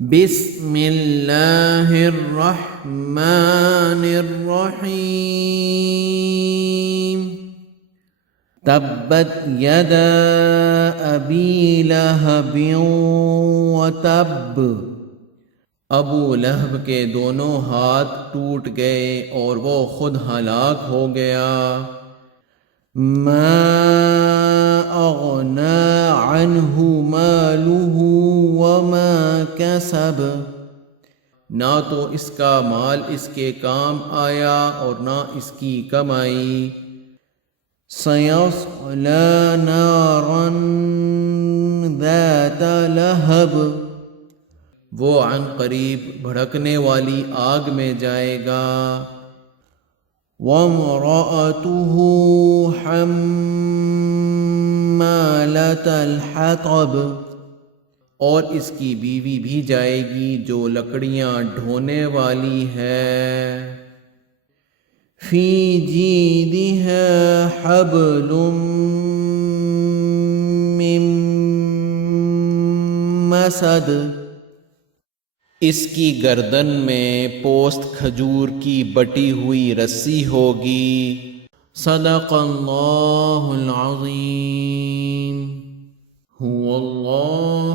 بسم اللہ الرحمن الرحیم تبت یدا ابی لہب وتب، ابو لہب کے دونوں ہاتھ ٹوٹ گئے اور وہ خود ہلاک ہو گیا۔ ما اغنى عنہ مالہ وما کسب، نہ تو اس کا مال اس کے کام آیا اور نہ اس کی کمائی۔ سیصلی نارا ذات لہب، وہ عن قریب بھڑکنے والی آگ میں جائے گا۔ وامرأتہ حمالۃ الحطب، اور اس کی بیوی بھی جائے گی جو لکڑیاں ڈھونے والی ہے۔ فی جیدہا حبل من مسد، اس کی گردن میں پوست کھجور کی بٹی ہوئی رسی ہوگی۔ صدق اللہ العظیم۔ هو اللہ